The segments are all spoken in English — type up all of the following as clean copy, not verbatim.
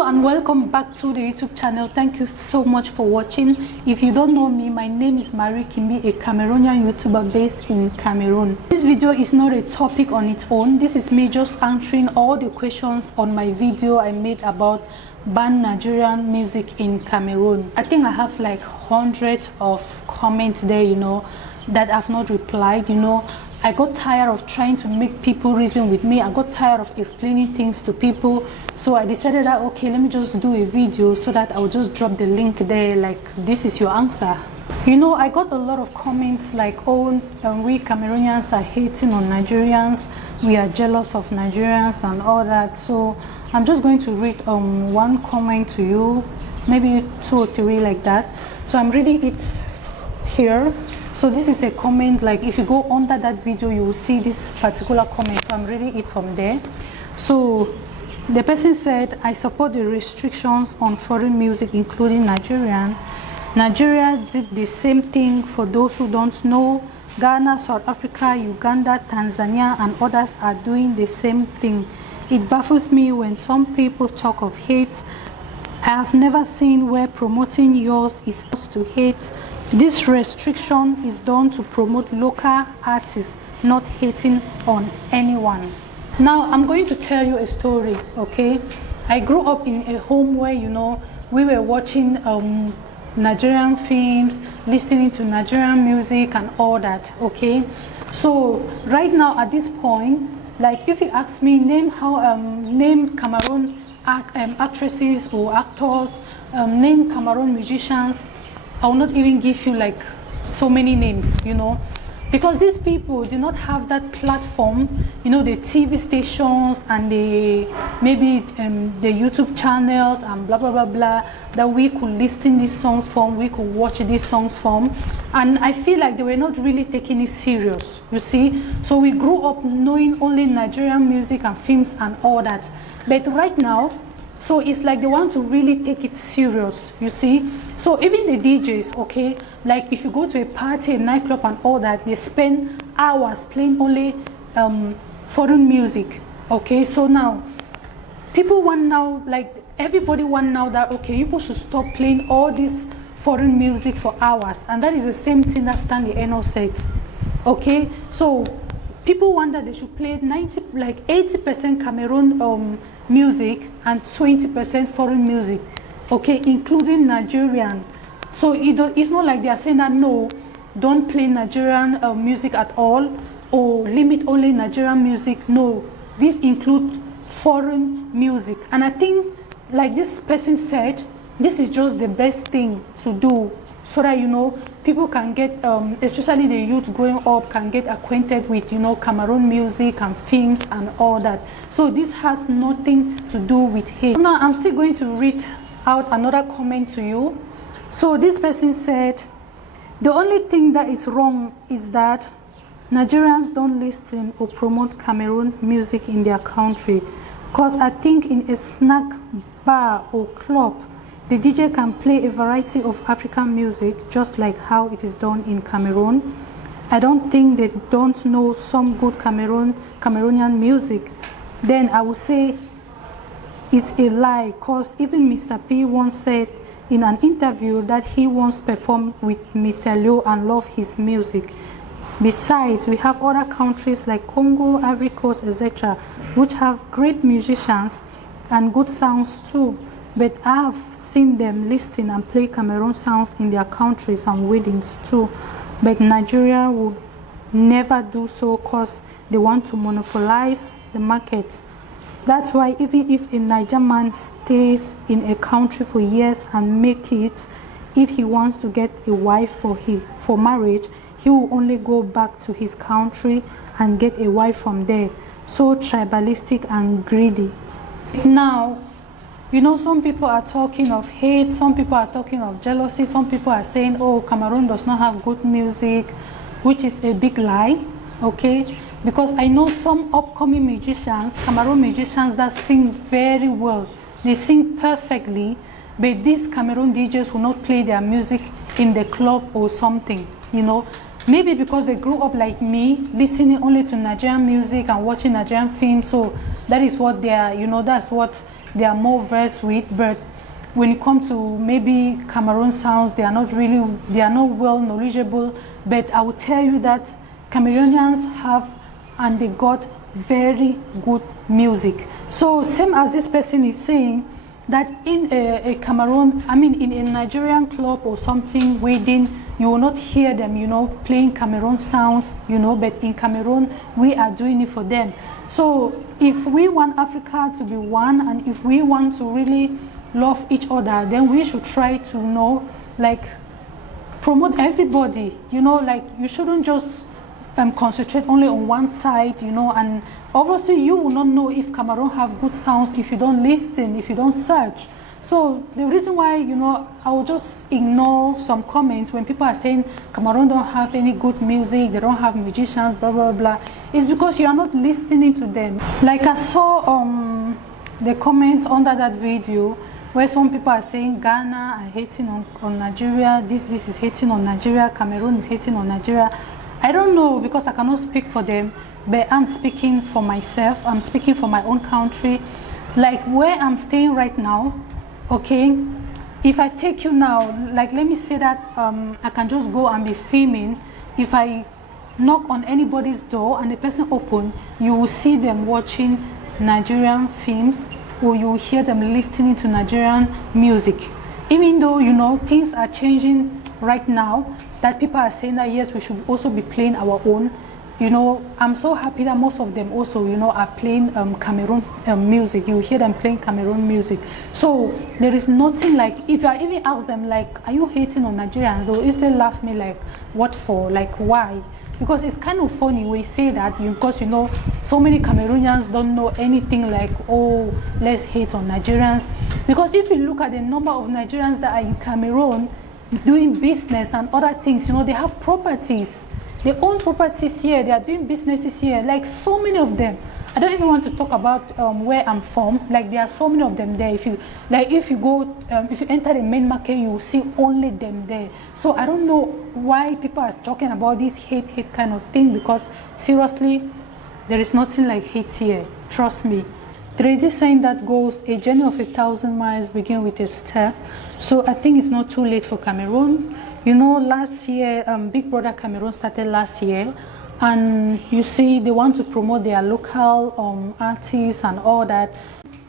Hello and welcome back to the YouTube channel. Thank you so much for watching. If you don't know me, my name is Marie Kimbi, a Cameroonian YouTuber based in Cameroon. This video is not a topic on its own. This is me just answering all the questions on my video I made about banned Nigerian music in Cameroon. I think I have like hundreds of comments there, that I've not replied. I got tired of trying to make people reason with me. I got tired of explaining things to people. So I decided that, okay, let me just do a video so that I'll just drop the link there, like, this is your answer. I got a lot of comments like, oh, we Cameroonians are hating on Nigerians. We are jealous of Nigerians and all that. So I'm just going to read one comment to you, maybe 2 or 3 like that. So I'm reading it here. So this is a comment, like if you go under that video you will see this particular comment. So I'm reading it from there. So the person said, I support the restrictions on foreign music including Nigerian. Nigeria did the same thing. For those who don't know, Ghana, South Africa, Uganda, Tanzania and others are doing the same thing. It baffles me when some people talk of hate. I have never seen where promoting yours is supposed to hate. This restriction is done to promote local artists, not hating on anyone. Now I'm going to tell you a story, okay? I grew up in a home where, we were watching Nigerian films, listening to Nigerian music and all that, okay? So right now at this point, like if you ask me, name Cameroon actresses or actors, name Cameroon musicians, I will not even give you like so many names, because these people do not have that platform, the TV stations and maybe the YouTube channels and blah blah blah blah, that we could listen these songs from, we could watch these songs from, and I feel like they were not really taking it serious, you see. So we grew up knowing only Nigerian music and films and all that, but right now, so it's like they want to really take it serious, you see. So even the DJs, okay, like if you go to a party, a nightclub and all that, they spend hours playing only foreign music, okay. So now people want now, like everybody want now that, okay, people should stop playing all this foreign music for hours, and that is the same thing that Stanley Eno said, okay. So people want that they should play 80% Cameroon music and 20% foreign music, okay, including Nigerian. So it's not like they are saying that no, don't play Nigerian music at all, or limit only Nigerian music. No, this includes foreign music. And I think, like this person said, this is just the best thing to do, so that people can get, especially the youth growing up, can get acquainted with Cameroon music and films and all that. So this has nothing to do with hate. Now I'm still going to read out another comment to you. So this person said, the only thing that is wrong is that Nigerians don't listen or promote Cameroon music in their country, because I think in a snack bar or club the DJ can play a variety of African music just like how it is done in Cameroon. I don't think they don't know some good Cameroonian music. Then I would say it's a lie, because even Mr. P once said in an interview that he once performed with Mr. Leo and loved his music. Besides, we have other countries like Congo, Ivory Coast, etc., which have great musicians and good sounds too. But I have seen them listen and play Cameroon sounds in their countries and weddings too. But Nigeria would never do so, because they want to monopolize the market. That's why even if a Nigerian man stays in a country for years and make it, if he wants to get a wife for marriage, he will only go back to his country and get a wife from there. So tribalistic and greedy. Now, some people are talking of hate, some people are talking of jealousy, some people are saying, oh, Cameroon does not have good music, which is a big lie, okay? Because I know some upcoming musicians, Cameroon musicians, that sing very well. They sing perfectly, but these Cameroon DJs will not play their music in the club or something, Maybe because they grew up like me, listening only to Nigerian music and watching Nigerian films, so that is what they are, that's what they are more versed with, but when it comes to maybe Cameroon sounds, they are not well knowledgeable. But I will tell you that Cameroonians have, and they got very good music. So same as this person is saying, that in a Cameroon, I mean in a Nigerian club or something, wedding, you will not hear them, you know, playing Cameroon sounds, you know, but in Cameroon, we are doing it for them. So if we want Africa to be one, and if we want to really love each other, then we should try to, you know, like promote everybody, you know, like you shouldn't just concentrate only on one side, you know, and obviously you will not know if Cameroon have good sounds if you don't listen, if you don't search. So the reason why, you know, I will just ignore some comments when people are saying Cameroon don't have any good music, they don't have musicians, blah blah blah, is because you are not listening to them. Like I saw the comments under that video where some people are saying Ghana are hating on Nigeria, this is hating on Nigeria, Cameroon is hating on Nigeria. I don't know, because I cannot speak for them, but I'm speaking for myself. I'm speaking for my own country. Like where I'm staying right now, okay, if I take you now, like let me say that I can just go and be filming. If I knock on anybody's door and the person open, you will see them watching Nigerian films, or you will hear them listening to Nigerian music. Even though, you know, things are changing right now, that people are saying that yes, we should also be playing our own. You know, I'm so happy that most of them also, you know, are playing Cameroon music. You hear them playing Cameroon music. So there is nothing like, if I even ask them like, are you hating on Nigerians? They'll instead laugh me like, what for? Like why? Because it's kind of funny we say that, because you know so many Cameroonians don't know anything like, oh, let's hate on Nigerians. Because if you look at the number of Nigerians that are in Cameroon doing business and other things, you know, they have properties, they own properties here, they are doing businesses here, like so many of them. I don't even want to talk about where I'm from. Like there are so many of them there. If you go, if you enter the main market, you will see only them there. So I don't know why people are talking about this hate kind of thing, because seriously, there is nothing like hate here. Trust me. There is this saying that goes, a journey of 1,000 miles begin with a step. So I think it's not too late for Cameroon. You know, last year, Big Brother Cameroon started last year. And you see, they want to promote their local artists and all that.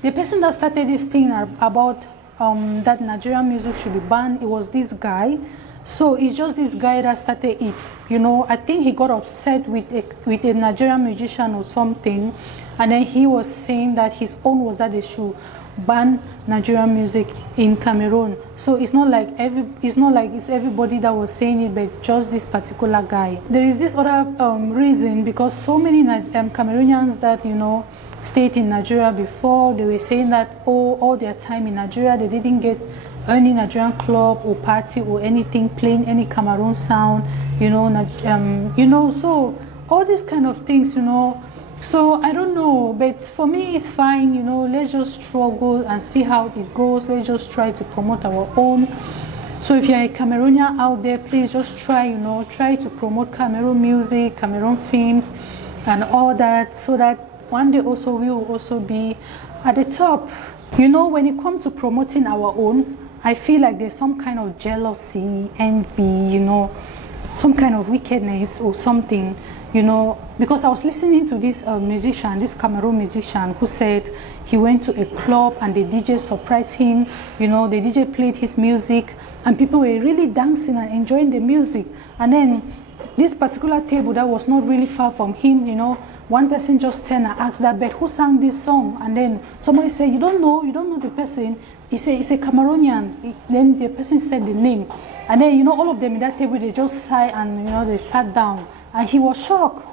The person that started this thing about that Nigerian music should be banned, it was this guy. So it's just this guy that started it. You know, I think he got upset with a Nigerian musician or something, and then he was saying that his own was that they should ban Nigerian music in Cameroon. So it's not like it's everybody that was saying it, but just this particular guy. There is this other reason, because so many Cameroonians that, you know, stayed in Nigeria before, they were saying that, oh, all their time in Nigeria they didn't get any Nigerian club or party or anything playing any Cameroon sound, you know, so all these kind of things, you know. So I don't know, but for me it's fine, you know. Let's just struggle and see how it goes. Let's just try to promote our own. So if you're a Cameroonian out there, please just try, you know, try to promote Cameroon music, Cameroon films and all that, so that one day also we will also be at the top. You know, when it comes to promoting our own, I feel like there's some kind of jealousy, envy, you know, some kind of wickedness or something, you know, because I was listening to this musician, this Cameroon musician, who said he went to a club and the DJ surprised him, you know, the DJ played his music and people were really dancing and enjoying the music. And then this particular table that was not really far from him, you know, one person just turned and asked that, but who sang this song? And then somebody said, you don't know the person. He said, it's a Cameroonian. Then the person said the name. And then, you know, all of them in that table, they just sighed and, you know, they sat down. And he was shocked.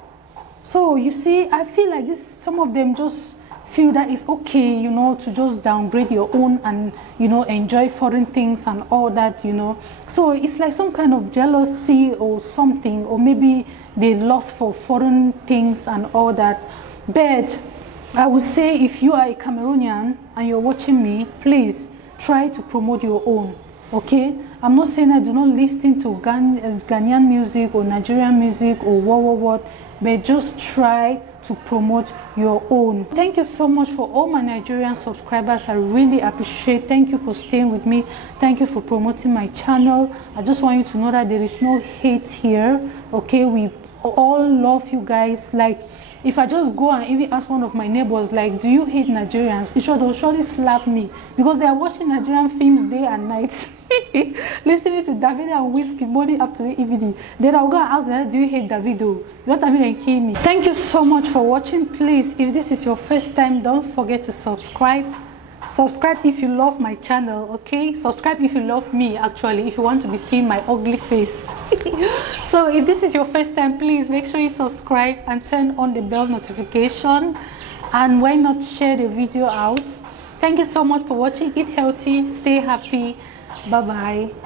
So, you see, I feel like some of them just feel that it's okay, you know, to just downgrade your own and, you know, enjoy foreign things and all that, you know. So it's like some kind of jealousy or something, or maybe they lost for foreign things and all that. But I would say, if you are a Cameroonian and you're watching me, please try to promote your own. Okay, I'm not saying I do not listen to Ghanaian music or Nigerian music or what, but just try to promote your own. Thank you so much for all my Nigerian subscribers. I really appreciate. Thank you for staying with me. Thank you for promoting my channel. I just want you to know that there is no hate here, okay? We all love you guys. Like, if I just go and even ask one of my neighbors, like, do you hate Nigerians, they'll surely slap me, because they are watching Nigerian films day and night, listening to Davido and Whiskey morning after evening. Then I'll go and ask them, do you hate Davido? You don't have and kill me. Thank you so much for watching. Please, if this is your first time, don't forget to subscribe. Subscribe if you love my channel, okay? Subscribe if you love me, actually, if you want to be seeing my ugly face. So if this is your first time, please make sure you subscribe and turn on the bell notification, and why not share the video out. Thank you so much for watching. Eat healthy, stay happy. Bye bye.